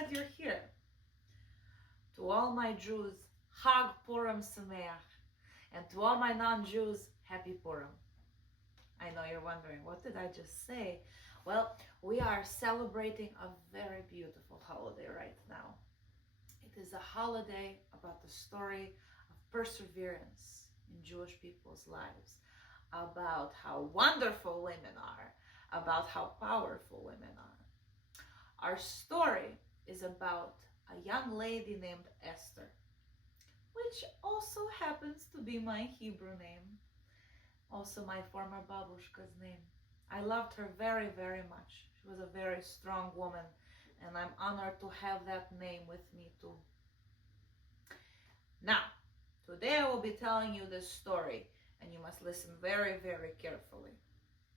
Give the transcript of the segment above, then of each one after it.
glad you're here. To all my Jews, Chag Purim Sameach. And to all my non-Jews, Happy Purim. I know you're wondering, what did I just say? Well, we are celebrating a very beautiful holiday right now. It is a holiday about the story of perseverance in Jewish people's lives, about how wonderful women are, about how powerful women are. Our story is about a young lady named Esther, which also happens to be my Hebrew name, also my former babushka's name. I loved her very, very much. She was a very strong woman, and I'm honored to have that name with me too. Now, today I will be telling you this story, and you must listen very, very carefully,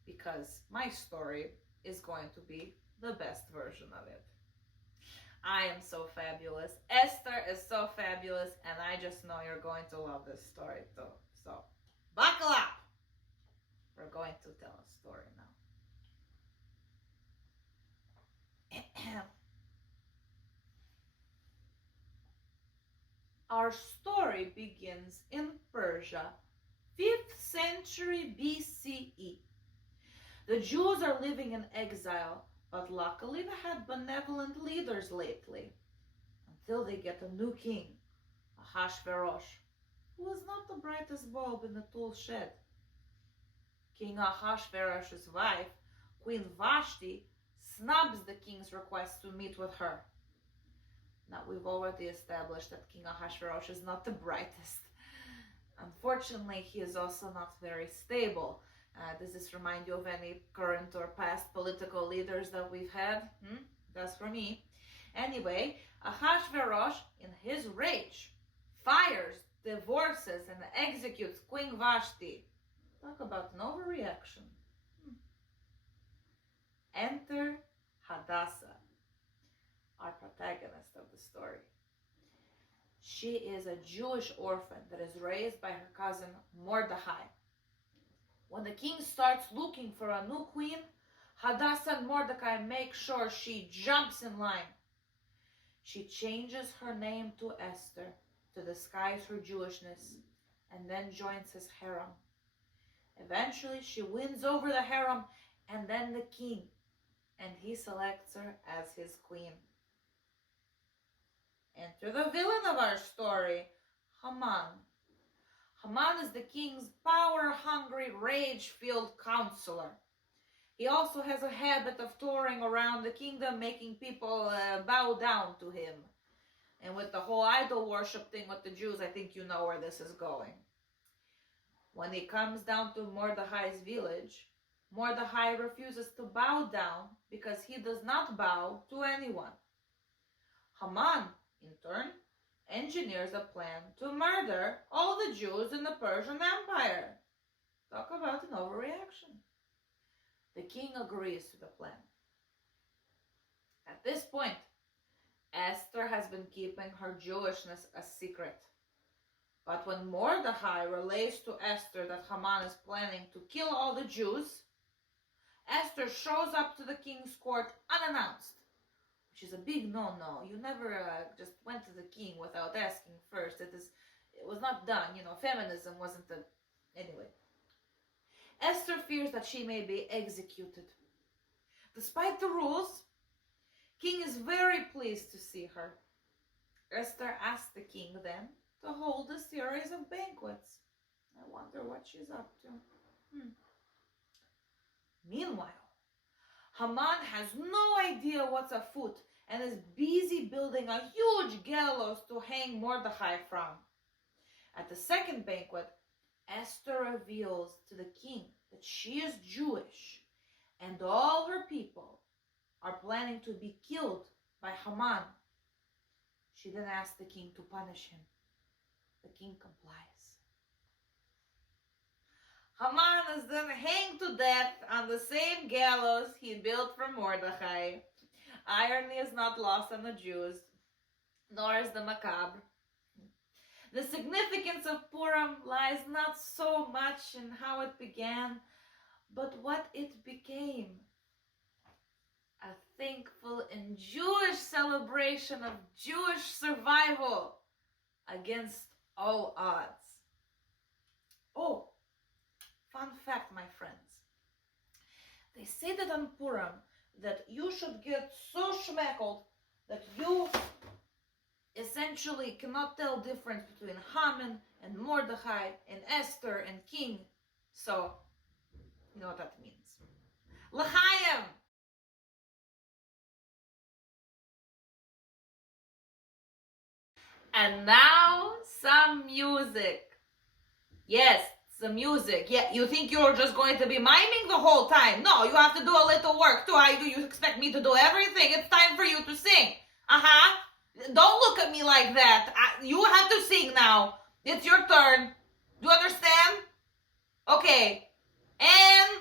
because my story is going to be the best version of it. I am so fabulous. Esther is so fabulous, and I just know you're going to love this story too. So, buckle up! We're going to tell a story now. Our story begins in Persia, 5th century BCE. The Jews are living in exile, but luckily they had benevolent leaders lately, until they get a new king, Ahasuerus, who was not the brightest bulb in the tool shed. King Ahasuerus' wife, Queen Vashti, snubs the king's request to meet with her. Now, we've already established that King Ahasuerus is not the brightest. Unfortunately, he is also not very stable. Does this remind you of any current or past political leaders that we've had? That's for me. Anyway, Ahasuerus, in his rage, fires, divorces, and executes Queen Vashti. Talk about an overreaction. Enter Hadassah, our protagonist of the story. She is a Jewish orphan that is raised by her cousin Mordechai. When the king starts looking for a new queen, Hadassah and Mordechai make sure she jumps in line. She changes her name to Esther to disguise her Jewishness, and then joins his harem. Eventually, she wins over the harem and then the king, and he selects her as his queen. Enter the villain of our story, Haman. Haman is the king's power-hungry, rage-filled counselor. He also has a habit of touring around the kingdom, making people bow down to him. And with the whole idol worship thing with the Jews, I think you know where this is going. When he comes down to Mordechai's village, Mordechai refuses to bow down because he does not bow to anyone. Haman, in turn, engineers a plan to murder all the Jews in the Persian Empire. Talk about an overreaction. The king agrees to the plan. At this point, Esther has been keeping her Jewishness a secret. But when Mordechai relays to Esther that Haman is planning to kill all the Jews, Esther shows up to the king's court unannounced, which is a big no-no. You never just went to the king without asking first. It was not done. Feminism wasn't the... Anyway. Esther fears that she may be executed. Despite the rules, king is very pleased to see her. Esther asks the king then to hold a series of banquets. I wonder what she's up to. Meanwhile, Haman has no idea what's afoot and is busy building a huge gallows to hang Mordechai from. At the second banquet, Esther reveals to the king that she is Jewish and all her people are planning to be killed by Haman. She then asks the king to punish him. The king complies. Haman is then hanged to death on the same gallows he built for Mordechai. Irony is not lost on the Jews, nor is the macabre. The significance of Purim lies not so much in how it began, but what it became. A thankful and Jewish celebration of Jewish survival against all odds. Oh, fun fact, my friends. They say that on Purim, that you should get so schmeckled that you essentially cannot tell difference between Haman and Mordechai and Esther and King. So, you know what that means. L'chaim! And now, some music. Yes, some music. Yeah, you think you're just going to be miming the whole time? No, you have to do a little work too. How do you expect me to do everything? It's time for you to sing. Don't look at me like that. You have to sing now. It's your turn. Do you understand? Okay. And...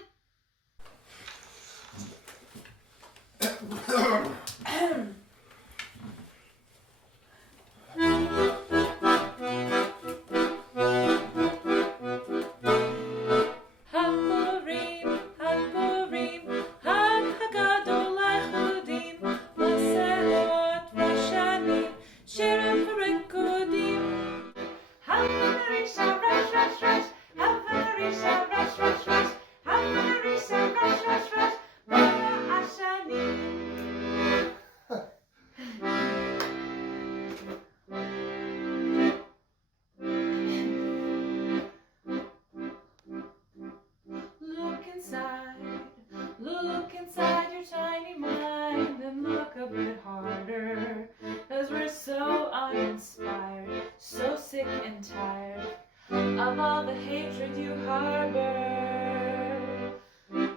Look inside your tiny mind and look a bit harder, 'cause we're so uninspired, so sick and tired of all the hatred you harbor.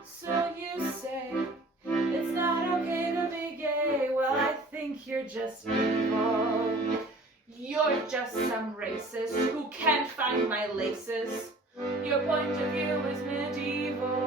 So you say it's not okay to be gay. Well, I think you're just evil. You're just some racist who can't find my laces. Your point of view is medieval.